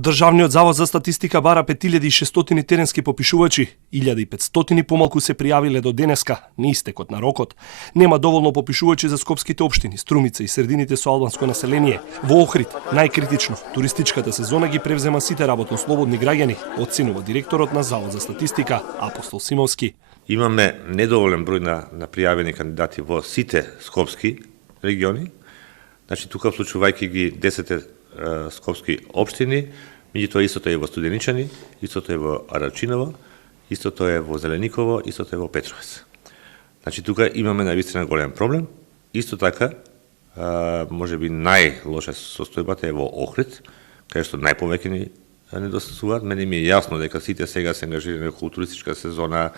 Државниот завод за статистика бара 5600 теренски попишувачи, 1500 помалку се пријавиле до денеска, не истекот на рокот. Нема доволно попишувачи за скопските општини, Струмица и средините со албанско население. Во Охрид, најкритично, туристичката сезона ги превзема сите работно слободни граѓани, оценува директорот на Завод за статистика Апостол Симовски. Имаме недоволен број на пријавени кандидати во сите скопски региони. Значи, тука вклучувајќи ги 10 скопски општини, меѓутоа истото е во Студеничани, истото е во Арачиново, истото е во Зелениково, истото е во Петровец. Значи, тука имаме навистина голем проблем. Исто така, може би најлоша состојбата е во Охрид, кај што најповеќе ни недостасуваат. Мене ми е јасно дека сите сега се ангажирани во туристичка сезона,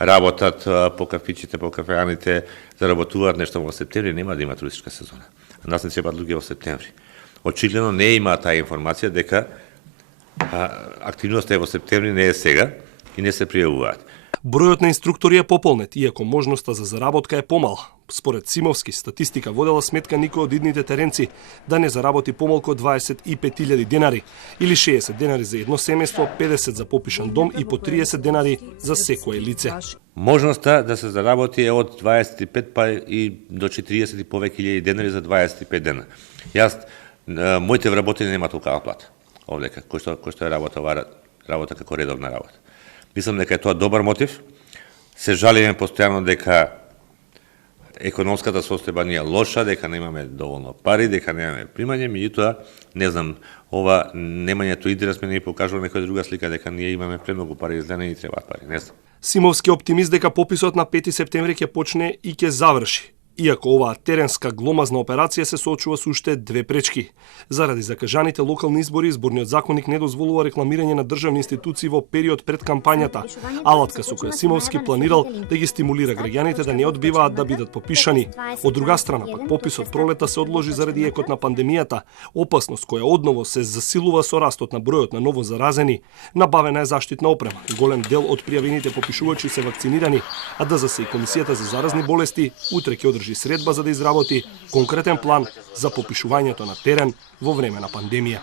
работат по кафичите, по кафеаните, заработуваат нешто во септември, нема да има туристичка сезона. Нас не требаат луѓе во септември. Очигледно не има таа информација дека активноста е во септември, не е сега и не се пријавуваат. Бројот на инструктори е пополнет, иако можноста за заработка е помала. Според Симовски, статистика водела сметка никој од идните теренци да не заработи помалку од 25.000 денари, или 60 денари за едно семејство, 50 за попишан дом и по 30 денари за секое лице. Можноста да се заработи е од 25 па и до 40 и повеќе илјади денари за 25 дена. Јас моите вработени нема толкава плата овдека, кој што е работа како редовна работа. Мислам дека е тоа добар мотив. Се жалиме постојано дека економската состојба ни е лоша, дека немаме доволно пари, дека немаме примање, меѓутоа, не знам, ова немањето интерес ме не покажува некоја друга слика дека ние имаме премногу пари изделени и требаат пари, не знам. Симовски оптимист дека пописот на 5 септември ќе почне и ќе заврши. Иако оваа теренска гломазна операција се соочува со уште две пречки. Заради закажаните локални избори, изборниот законник не дозволува рекламирање на државни институции во период пред кампањата, алатка со која Симовски планирал да ги стимулира граѓаните да не одбиваат да бидат попишани. Од друга страна, пак пописот пролета се одложи заради екот на пандемијата, опасност која одново се засилува со растот на бројот на ново заразени. Набавена е заштитна опрема. Голем дел од пријавените попишувачи се вакцинирани, а ДЗС и Комисијата за заразни болести утре ќе одржи средба за да изработи конкретен план за попишувањето на терен во време на пандемија.